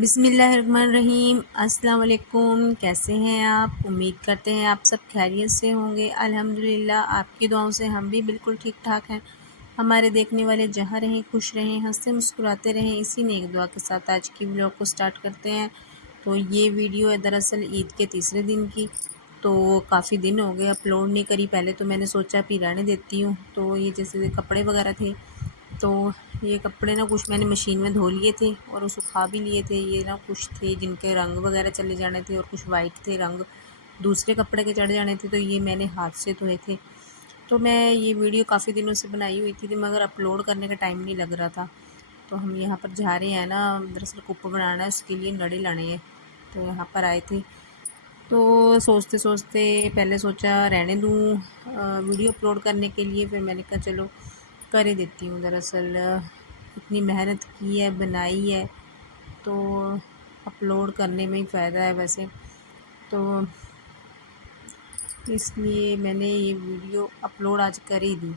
बिस्मिल्लाहिर्रहमानिर्रहीम। अस्सलाम वालेकुम। कैसे हैं आप? उम्मीद करते हैं आप सब खैरियत से होंगे। अल्हम्दुलिल्लाह आपकी दुआओं से हम भी बिल्कुल ठीक ठाक हैं। हमारे देखने वाले जहाँ रहें खुश रहें, हंसते मुस्कुराते रहें, इसी नेक दुआ के साथ आज की व्लॉग को स्टार्ट करते हैं। तो ये वीडियो है दरअसल ईद के तीसरे दिन की। तो काफ़ी दिन हो गए अपलोड नहीं करी। पहले तो मैंने सोचा भी रहने देती हूँ। तो ये जैसे कपड़े वगैरह थे, तो ये कपड़े ना कुछ मैंने मशीन में धो लिए थे और वो सुखा भी लिए थे। ये ना कुछ थे जिनके रंग वगैरह चले जाने थे और कुछ वाइट थे रंग दूसरे कपड़े के चढ़ जाने थे, तो ये मैंने हाथ से धोए थे। तो मैं ये वीडियो काफ़ी दिनों से बनाई हुई थी मगर अपलोड करने का टाइम नहीं लग रहा था। तो हम यहाँ पर जा रहे हैं ना, दरअसल कुप्पा बनाना है, उसके लिए नड़े लाने हैं। तो यहाँ पर आए थे। तो सोचते सोचते पहले सोचा रहने दूँ वीडियो अपलोड करने के लिए, फिर मैंने कहा चलो कर ही देती हूँ। दरअसल इतनी मेहनत की है, बनाई है, तो अपलोड करने में ही फ़ायदा है वैसे। तो इसलिए मैंने ये वीडियो अपलोड आज कर ही दी,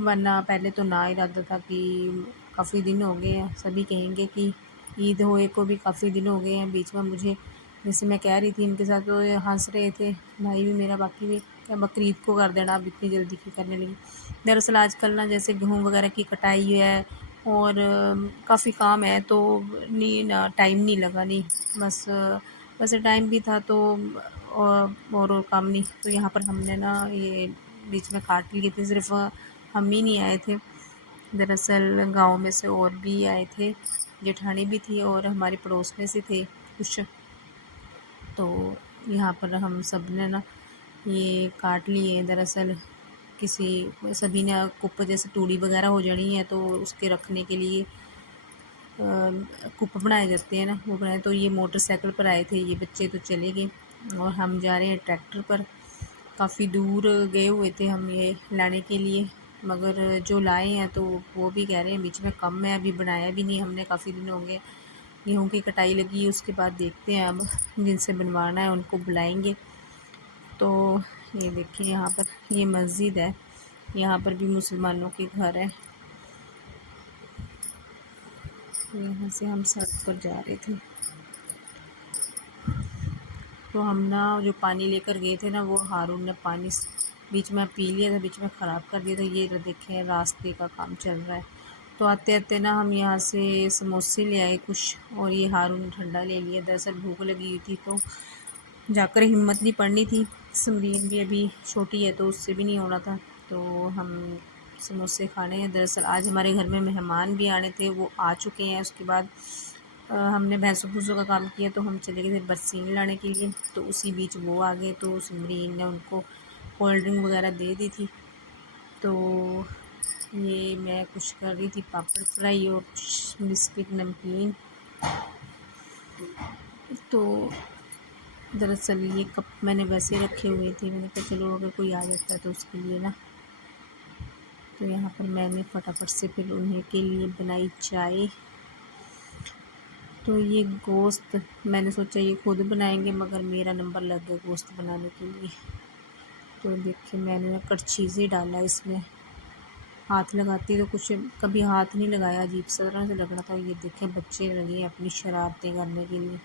वरना पहले तो ना इरादा था कि काफ़ी दिन हो गए हैं। सभी कहेंगे कि ईद होए को भी काफ़ी दिन हो गए हैं। बीच में मुझे जैसे मैं कह रही थी इनके साथ, तो ये हंस रहे थे, भाई भी मेरा, बाकी भी, क्या बकरीद को कर देना, अब इतनी जल्दी क्यों करने लगी। दरअसल आजकल ना जैसे गेहूँ वगैरह की कटाई है और काफ़ी काम है, तो नहीं ना टाइम नहीं लगा, नहीं बस वैसे टाइम भी था तो और काम नहीं। तो यहाँ पर हमने ना ये बीच में काट लिए थे। सिर्फ हम ही नहीं आए थे, दरअसल गांव में से और भी आए थे, जेठानी भी थी और हमारे पड़ोस में से थे कुछ। तो यहाँ पर हम सब ने ना ये काट लिए। दरअसल किसी सभी ने कुप्पा जैसे तूड़ी वगैरह हो जानी है, तो उसके रखने के लिए कुप्पा बनाए जाते हैं ना, वो बनाए। तो ये मोटरसाइकिल पर आए थे, ये बच्चे तो चले गए और हम जा रहे हैं ट्रैक्टर पर। काफ़ी दूर गए हुए थे हम ये लाने के लिए, मगर जो लाए हैं तो वो भी कह रहे हैं बीच में कम है, अभी बनाया भी नहीं हमने, काफ़ी दिन हो गए। गेहूँ की कटाई लगी, उसके बाद देखते हैं अब जिनसे बनवाना है उनको बुलाएंगे। तो ये देखिए यहाँ पर ये मस्जिद है, यहाँ पर भी मुसलमानों के घर है। यहाँ से हम सड़क पर जा रहे थे, तो हम ना जो पानी लेकर गए थे ना, वो हारून ने पानी बीच में पी लिया था, बीच में ख़राब कर दिया था। ये देखें रास्ते का काम चल रहा है। तो आते आते ना हम यहाँ से समोसे ले आए कुछ, और ये हारून ने ठंडा ले लिया। दरअसल भूख लगी हुई थी, तो जाकर हिम्मत नहीं पड़नी थी। समरीन भी अभी छोटी है, तो उससे भी नहीं होना था। तो हम समोसे खाने हैं। दरअसल आज हमारे घर में मेहमान भी आने थे, वो आ चुके हैं। उसके बाद हमने भैंसों भूसों का काम किया, तो हम चले गए थे बरसीन लाने के लिए। तो उसी बीच वो आ गए, तो समरीन ने उनको कोल्ड ड्रिंक वगैरह दे दी थी। तो ये मैं कुछ कर रही थी, पापड़ फ्राई और कुछ बिस्किट नमकीन। तो दरअसल ये कप मैंने वैसे रखे हुए थे, मैंने कहा चलो अगर कोई आ जाता है तो उसके लिए ना। तो यहाँ पर मैंने फटाफट से फिर उन्हें के लिए बनाई चाय। तो ये गोश्त मैंने सोचा ये खुद बनाएंगे, मगर मेरा नंबर लग गया गोश्त बनाने के लिए। तो देखिए मैंने कड़छी से डाला इसमें, हाथ लगाती तो कुछ, कभी हाथ नहीं लगाया, अजीब सा तरह से लग रहा था। ये देखें बच्चे लगे अपनी शरारतें करने के लिए।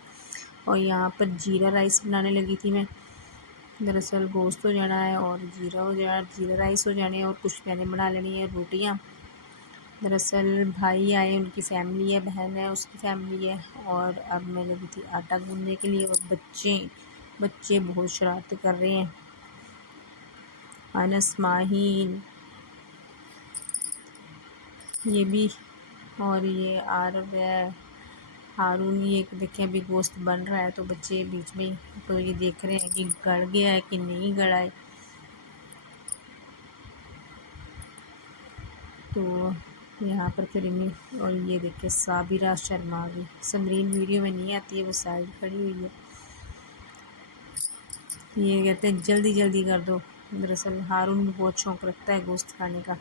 और यहाँ पर जीरा राइस बनाने लगी थी मैं। दरअसल गोश्त हो जाना है और जीरा हो जाना, जीरा राइस हो जाने, और कुछ मैंने बना लेनी है रोटियाँ। दरअसल भाई आए, उनकी फैमिली है, बहन है उसकी फैमिली है, और अब मैं लगी थी आटा गूँधने के लिए। और बच्चे बहुत शरारतें कर रहे हैं। अनस, माहीन, ये भी, और ये आरव है, हारून। ये देखें अभी गोश्त बन रहा है, तो बच्चे बीच में ही तो ये देख रहे हैं कि गल गया है कि नहीं गला है। तो यहाँ पर फिर इन्हें, और ये देखिए साबिरा शर्मा गई। समरीन वीडियो में नहीं आती है, वो साइड खड़ी हुई है। ये कहते हैं जल्दी जल्दी कर दो। दरअसल हारून में बहुत शौक़ रखता है गोश्त खाने का,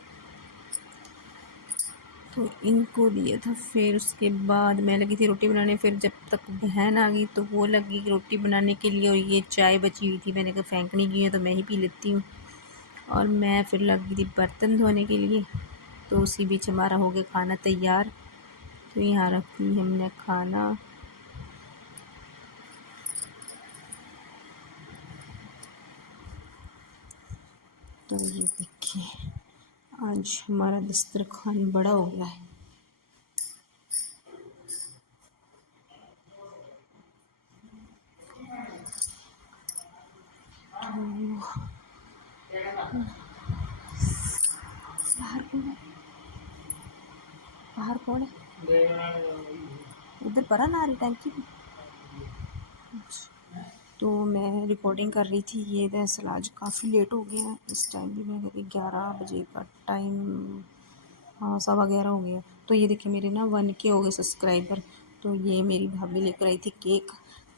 तो इनको दिया था। फिर उसके बाद मैं लगी थी रोटी बनाने। फिर जब तक बहन आ गई तो वो लगी रोटी बनाने के लिए, और ये चाय बची हुई थी, मैंने कहा फेंकनी की है तो मैं ही पी लेती हूँ। और मैं फिर लगी थी बर्तन धोने के लिए। तो उसी बीच हमारा हो गया खाना तैयार। तो यहाँ रखी हमने खाना, तो ये देखिए आज हमारा दस्तरखान बड़ा हो गया है। बाहर कौन है? उधर परा ना आ रही टंकी भी। तो मैं रिकॉर्डिंग कर रही थी। ये दरअसल आज काफ़ी लेट हो गया है। इस टाइम भी मैं कहती 11 बजे का टाइम, हाँ 11:15 हो गया। तो ये देखिए मेरे ना 1 के हो गए सब्सक्राइबर। तो ये मेरी भाभी लेकर आई थी केक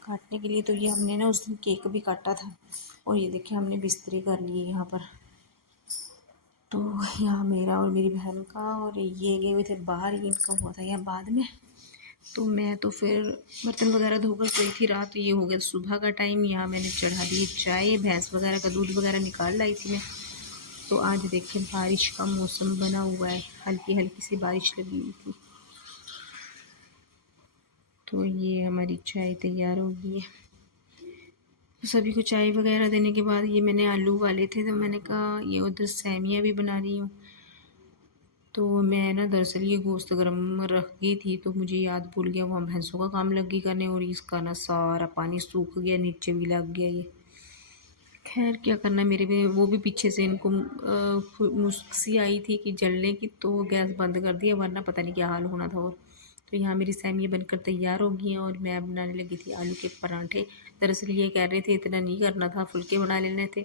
काटने के लिए। तो ये हमने ना उस दिन केक भी काटा था। और ये देखिए हमने बिस्तरे कर लिए यहाँ पर। तो यहाँ मेरा और मेरी बहन का, और ये गए हुए थे बाहर, ये इनका हुआ था यहाँ बाद में। तो मैं तो फिर बर्तन वगैरह धोकर सोई थी रात। ये हो गया सुबह का टाइम। यहाँ मैंने चढ़ा दी चाय, भैंस वगैरह का दूध वगैरह निकाल लाई थी मैं। तो आज देखिए बारिश का मौसम बना हुआ है, हल्की हल्की सी बारिश लगी हुई थी। तो ये हमारी चाय तैयार हो गई है। तो सभी को चाय वगैरह देने के बाद ये मैंने आलू उबाले थे, तो मैंने कहा ये उधर सेमियाँ भी बना रही हूँ। तो मैं ना दरअसल ये गोश्त गर्म रख गई थी, तो मुझे याद भूल गया, वहाँ भैंसों का काम लग गई करने, और इसका ना सारा पानी सूख गया, नीचे भी लग गया ये। खैर क्या करना, मेरे में वो भी पीछे से इनको मुश्क सी आई थी कि जलने की, तो गैस बंद कर दिया, वरना पता नहीं क्या हाल होना था। और तो यहाँ मेरी सैमियाँ बनकर तैयार हो गई हैं और मैं बनाने लगी थी आलू के परांठे। दरअसल ये कह रहे थे इतना नहीं करना था, फुल्के बना लेने थे।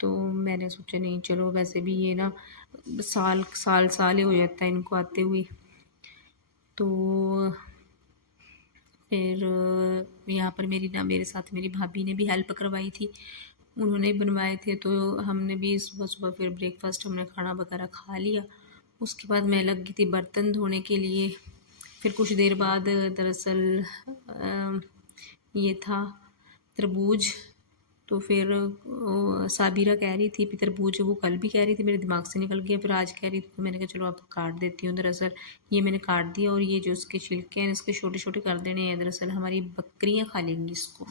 तो मैंने सोचा नहीं, चलो वैसे भी ये ना साल साल साल ही हो जाता है इनको आते हुए। तो फिर यहाँ पर मेरे साथ मेरी भाभी ने भी हेल्प करवाई थी, उन्होंने बनवाए थे। तो हमने भी सुबह सुबह फिर ब्रेकफास्ट, हमने खाना वगैरह खा लिया। उसके बाद मैं लग गई थी बर्तन धोने के लिए। फिर कुछ देर बाद दरअसल ये था तरबूज। तो फिर साबिरा कह रही थी तरबूज, वो कल भी कह रही थी, मेरे दिमाग से निकल गया, फिर आज कह रही थी, तो मैंने कहा चलो आप काट देती हूँ। दरअसल ये मैंने काट दिया, और ये जो उसके छिलके हैं इसके छोटे छोटे कर देने हैं। दरअसल हमारी बकरियाँ खा लेंगी इसको।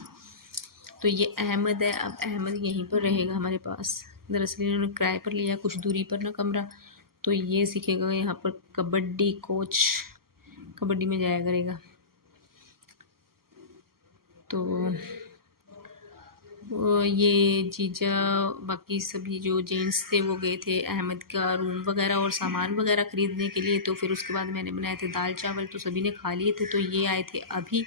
तो ये अहमद है, अब अहमद यहीं पर रहेगा हमारे पास। दरअसल इन्होंने किराए पर लिया कुछ दूरी पर ना कमरा, तो ये सीखेगा यहाँ पर कबड्डी कोच, कबड्डी में जाया करेगा। तो ये जीजा बाकी सभी जो जेंट्स थे वो गए थे अहमद का रूम वगैरह और सामान वगैरह ख़रीदने के लिए। तो फिर उसके बाद मैंने बनाए थे दाल चावल, तो सभी ने खा लिए थे। तो ये आए थे अभी,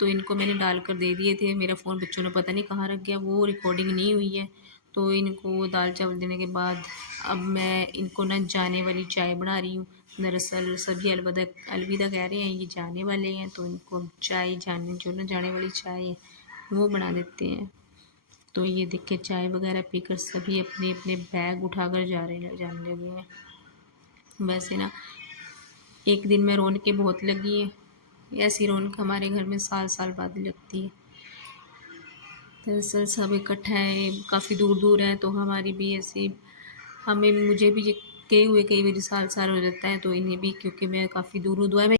तो इनको मैंने डाल कर दे दिए थे। मेरा फ़ोन बच्चों ने पता नहीं कहाँ रख गया, वो रिकॉर्डिंग नहीं हुई है। तो इनको दाल चावल देने के बाद अब मैं इनको ना जाने वाली चाय बना रही हूँ। दरअसल सभी अलविदा कह रहे हैं, ये जाने वाले हैं, तो इनको अब चाय जाने वाली चाय है वो बना देते हैं। तो ये देखिए चाय वगैरह पीकर सभी अपने अपने बैग उठाकर जाने लगे हैं। वैसे ना एक दिन में रौनकें बहुत लगी हैं, ऐसी रौनक हमारे घर में साल साल बाद लगती है। दरअसल सब इकट्ठा है, काफ़ी दूर दूर हैं, तो हमारी भी ऐसी मुझे भी ये गए हुए कई बार साल साल हो जाता है, तो इन्हें भी, क्योंकि मैं काफ़ी दूर हूँ। दुआ में